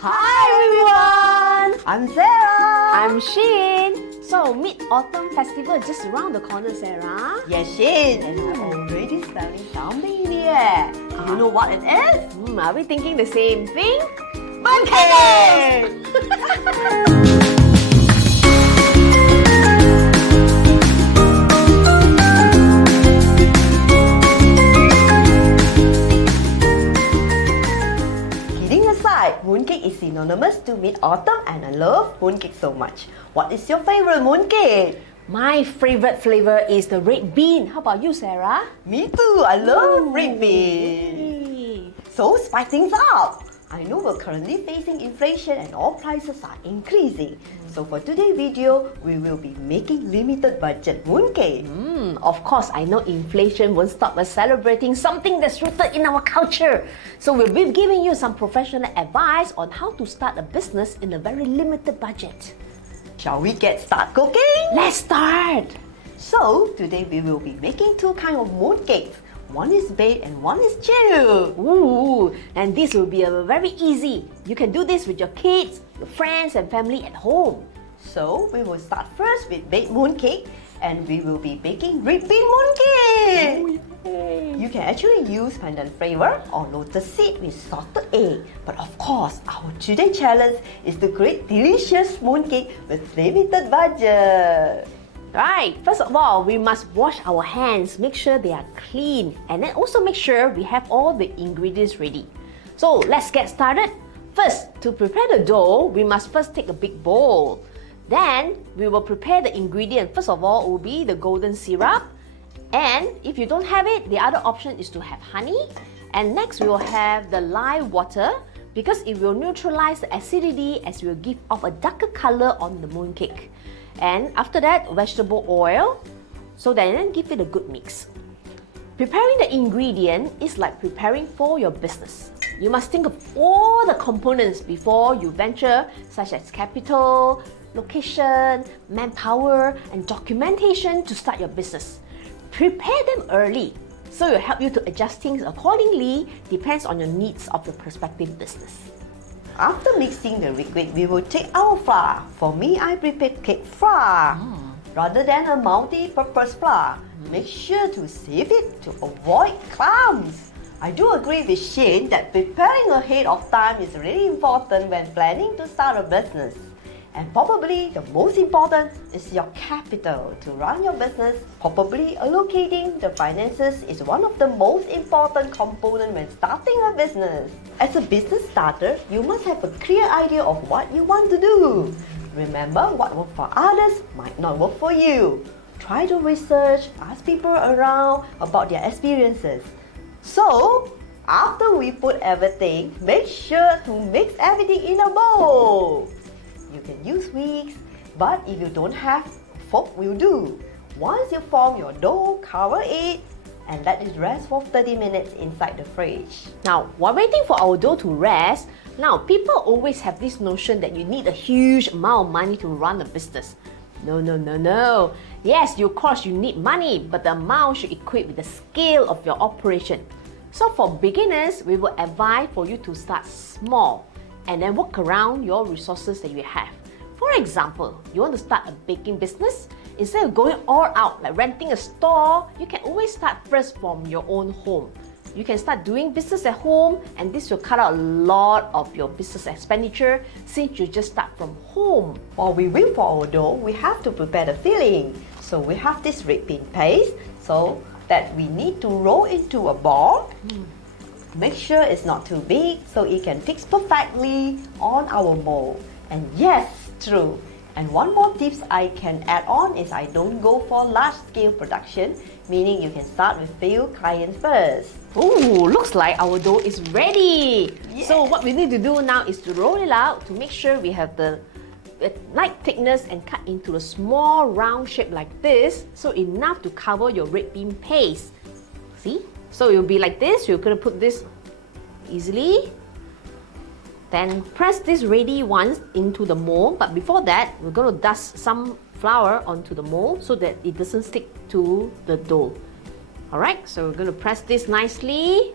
Hi everyone! I'm Sarah. I'm Shin. So Mid-Autumn Festival is just around the corner, Sarah. Yes, Shin, and I'm already smelling something in the air. You know what it is? Are we thinking the same thing? Mooncake! Kidding aside, mooncake is synonymous to mid-autumn and I love mooncake so much. What is your favorite mooncake? My favorite flavor is the red bean. How about you, Sarah? Me too, I love red bean. So spice things up. I know we're currently facing inflation and all prices are increasing. So for today's video, we will be making limited budget mooncake. Of course, I know inflation won't stop us celebrating something that's rooted in our culture. So we'll be giving you some professional advice on how to start a business in a very limited budget. Shall we get started cooking? Let's start! So today we will be making two kinds of mooncakes. One is baked and one is chilled. Ooh, and this will be very easy. You can do this with your kids, your friends and family at home. So we will start first with baked mooncake and we will be baking red bean mooncake. You can actually use pandan flavor or lotus seed with salted egg. But of course, our today's challenge is to create delicious mooncake with limited budget. Right, first of all, we must wash our hands, make sure they are clean, and then also make sure we have all the ingredients ready. So let's get started. First, to prepare the dough, we must first take a big bowl. Then we will prepare the ingredient. First of all, it will be the golden syrup. And if you don't have it, the other option is to have honey. And next we will have the lime water because it will neutralize the acidity as it will give off a darker color on the mooncake. And after that, vegetable oil, so then give it a good mix. Preparing the ingredient is like preparing for your business. You must think of all the components before you venture, such as capital, location, manpower, and documentation to start your business. Prepare them early, so it will help you to adjust things accordingly, depends on your needs of your prospective business. After mixing the liquid, we will take our flour. For me, I prepared cake flour rather than a multi-purpose flour. Make sure to sieve it to avoid clumps. I do agree with Shane that preparing ahead of time is really important when planning to start a business. And probably the most important is your capital to run your business. Probably allocating the finances is one of the most important components when starting a business. As a business starter, you must have a clear idea of what you want to do. Remember, what works for others might not work for you. Try to research, ask people around about their experiences. So, after we put everything, make sure to mix everything in a bowl. You can use whisk, but if you don't have, fork will do. Once you form your dough, cover it and let it rest for 30 minutes inside the fridge. Now, while waiting for our dough to rest, people always have this notion that you need a huge amount of money to run a business. No. Yes, of course you need money, but the amount should equate with the scale of your operation. So for beginners, we will advise for you to start small and then work around your resources that you have. For example, you want to start a baking business? Instead of going all out, like renting a store, you can always start first from your own home. You can start doing business at home, and this will cut out a lot of your business expenditure since you just start from home. While we wait for our dough, we have to prepare the filling. So we have this red bean paste, so that we need to roll into a ball. Make sure it's not too big so it can fix perfectly on our mold. And yes, true. And one more tips I can add on is I don't go for large scale production, meaning you can start with few clients first. Ooh, looks like our dough is ready. Yes. So what we need to do now is to roll it out to make sure we have the light thickness and cut into a small round shape like this, so enough to cover your red bean paste. See? So it will be like this. You're going to put this easily. Then press this ready once into the mold, but before that, we're going to dust some flour onto the mold so that it doesn't stick to the dough. Alright, so we're going to press this nicely.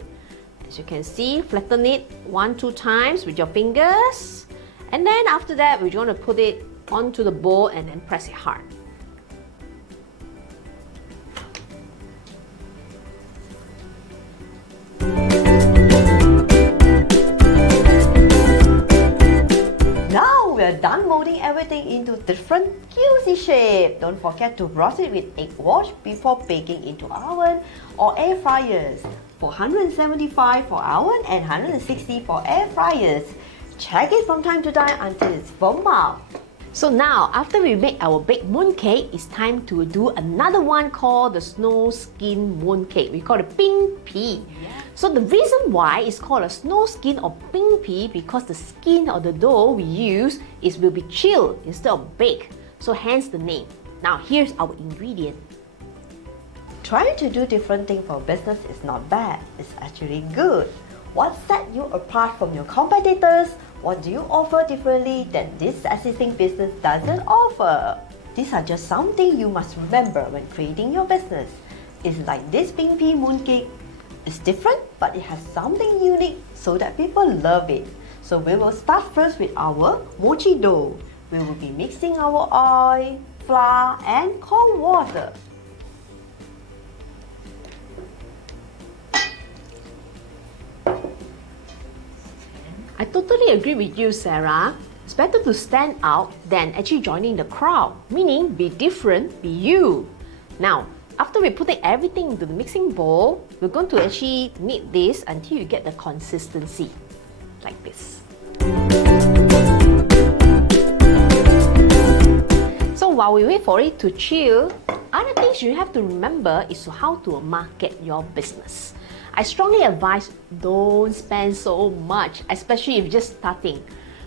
As you can see, flatten it 1-2 times with your fingers. And then after that, we're going to put it onto the bowl and then press it hard. Now we're done molding everything into different juicy shape. Don't forget to brush it with egg wash before baking into oven or air fryers. For 175 for oven and 160 for air fryers. Check it from time to time until it's firm up. So now, after we make our baked mooncake, it's time to do another one called the snow skin mooncake. We call it pink pea. So the reason why it's called a snow skin or pink pea because the skin or the dough we use will be chilled instead of baked. So hence the name. Now here's our ingredient. Trying to do different things for business is not bad. It's actually good. What sets you apart from your competitors? What do you offer differently that this existing business doesn't offer? These are just something you must remember when creating your business. It's like this pink pea mooncake. It's different, but it has something unique so that people love it. So we will start first with our mochi dough. We will be mixing our oil, flour, and cold water. I totally agree with you, Sarah. It's better to stand out than actually joining the crowd, meaning be different, be you. Now, after we put everything into the mixing bowl, we're going to actually knead this until you get the consistency, like this. So while we wait for it to chill, other things you have to remember is how to market your business. I strongly advise don't spend so much, especially if you're just starting.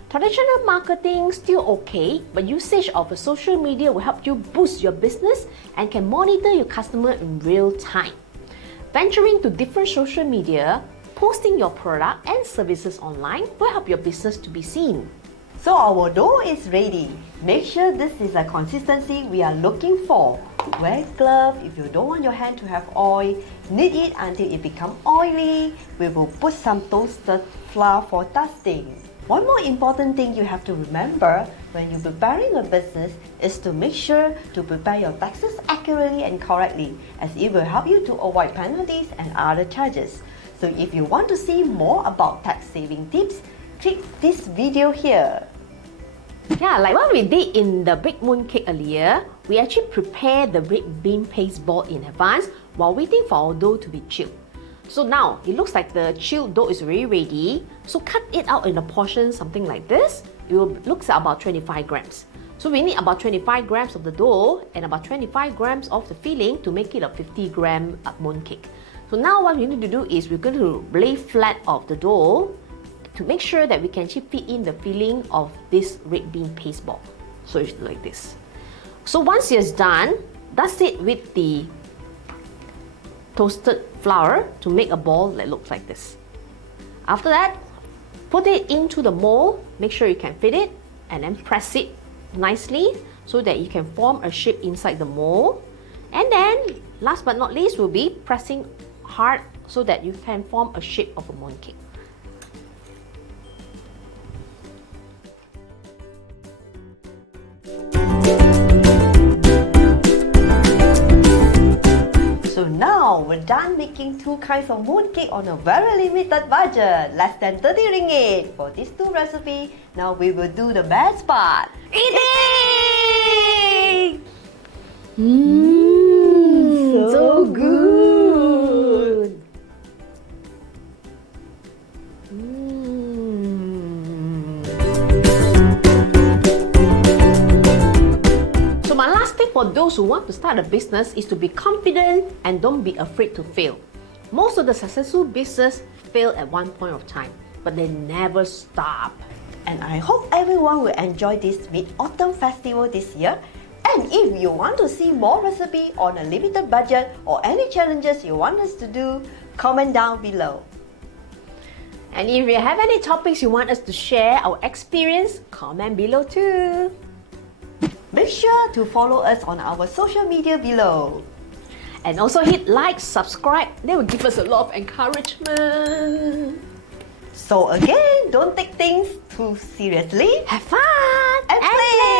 Traditional marketing still okay, but usage of social media will help you boost your business and can monitor your customer in real time. Venturing to different social media, posting your product and services online will help your business to be seen. So our dough is ready. Make sure this is a consistency we are looking for. Wear gloves if you don't want your hand to have oil. Knead it until it becomes oily. We will put some toasted flour for dusting. One more important thing you have to remember when you're preparing a business is to make sure to prepare your taxes accurately and correctly, as it will help you to avoid penalties and other charges. So if you want to see more about tax saving tips, click this video here. Yeah, like what we did in the baked mooncake earlier, we actually prepare the red bean paste ball in advance while waiting for our dough to be chilled. So now, it looks like the chilled dough is already ready. So cut it out in a portion, something like this. It looks at about 25 grams. So we need about 25 grams of the dough and about 25 grams of the filling to make it a 50-gram mooncake. So now what we need to do is we're going to lay flat of the dough to make sure that we can actually fit in the filling of this red bean paste ball. So it's like this. So once it's done, dust it with the toasted flour to make a ball that looks like this. After that, put it into the mold, make sure you can fit it, and then press it nicely so that you can form a shape inside the mold. And then, last but not least, we'll be pressing hard so that you can form a shape of a mooncake. So now we're done making two kinds of mooncake on a very limited budget, less than 30 ringgit. For these two recipes, now we will do the best part. Eating! So good! So my last tip for those who want to start a business is to be confident and don't be afraid to fail. Most of the successful business fail at one point of time, but they never stop. And I hope everyone will enjoy this Mid-Autumn Festival this year. And if you want to see more recipes on a limited budget or any challenges you want us to do, comment down below. And if you have any topics you want us to share our experience, comment below too. Make sure to follow us on our social media below. And also hit like, subscribe. They will give us a lot of encouragement. So again, don't take things too seriously. Have fun And play.